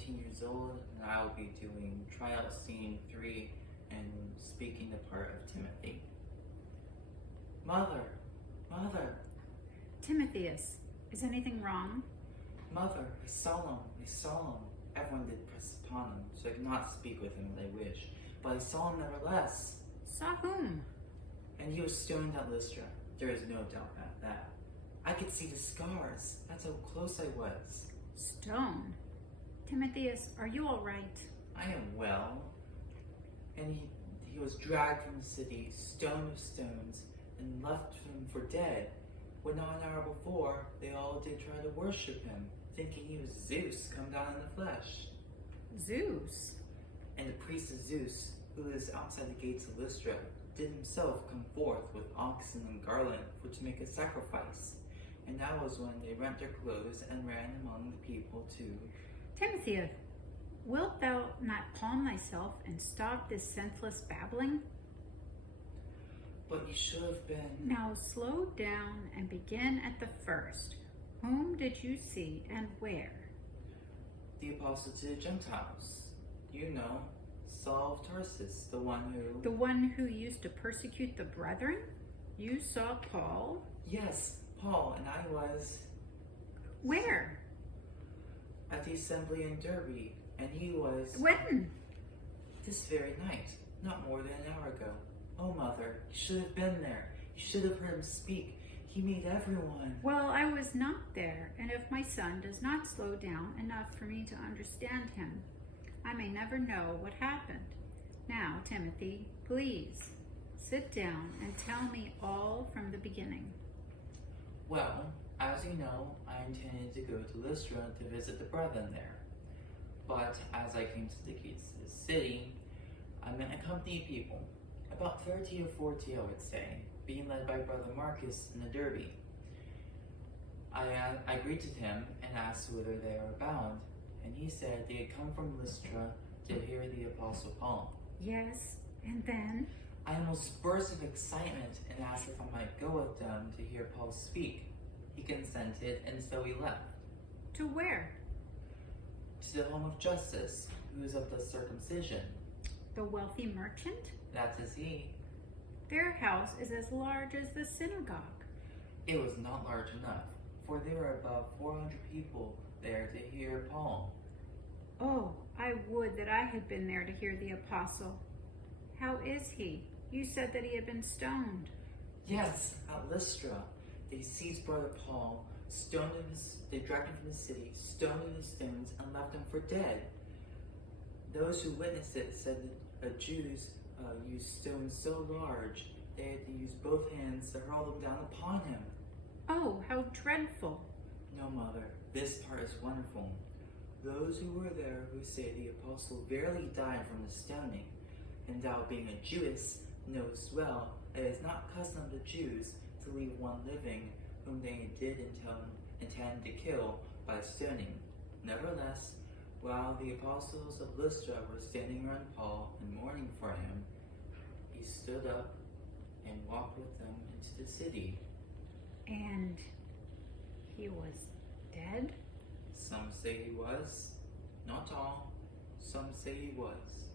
15 years old, and I will be doing Tryout Scene 3 and speaking the part of Timothy. Mother! Mother! Timotheus, is anything wrong? Mother, they saw him. Everyone did press upon him, so I could not speak with him as I wished. But I saw him nevertheless. Saw whom? And he was stoned at Lystra. There is no doubt about that. I could see the scars. That's how close I was. Stone? Timotheus, are you all right? I am well. And he was dragged from the city, stoned with stones, and left him for dead. When not an hour before, they all did try to worship him, thinking he was Zeus come down in the flesh. Zeus? And the priest of Zeus, who lives outside the gates of Lystra, did himself come forth with oxen and garland for to make a sacrifice. And that was when they rent their clothes and ran among the people to... Timotheus, wilt thou not calm thyself and stop this senseless babbling? But you should have been... Now slow down and begin at the first. Whom did you see and where? The apostle to the Gentiles. You know, Saul of Tarsus, the one who... The one who used to persecute the brethren? You saw Paul? Yes, Paul, and I was... Where? At the assembly in Derby, and he was... When? This very night, not more than an hour ago. Oh, Mother, you should have been there. You should have heard him speak. He made everyone. Well, I was not there, and if my son does not slow down enough for me to understand him, I may never know what happened. Now, Timothy, please, sit down and tell me all from the beginning. Well, as you know, I intended to go to Lystra to visit the brethren there. But as I came to the gates of the city, I met a company of people, about 30 or 40 I would say, being led by Brother Marcus in the Derby. I greeted him and asked whither they are bound, and he said they had come from Lystra to hear the Apostle Paul. Yes, and then? I almost burst with excitement and asked if I might go with them to hear Paul speak. He consented, and so we left. To where? To the home of Justice, who is of the circumcision. The wealthy merchant? That is he. Their house is as large as the synagogue. It was not large enough, for there were above 400 people there to hear Paul. Oh, I would that I had been there to hear the apostle. How is he? You said that he had been stoned. Yes, at Lystra. They seized Brother Paul, they dragged him from the city, stoned him with stones, and left him for dead. Those who witnessed it said that Jews used stones so large they had to use both hands to hurl them down upon him. Oh, how dreadful. No, Mother, this part is wonderful. Those who were there who say the apostle verily died from the stoning, and thou being a Jewess knowest well that it is not custom of the Jews to leave one living whom they did intend to kill by stoning. Nevertheless, while the apostles of Lystra were standing around Paul and mourning for him, he stood up and walked with them into the city. And he was dead? Some say he was, not all. Some say he was.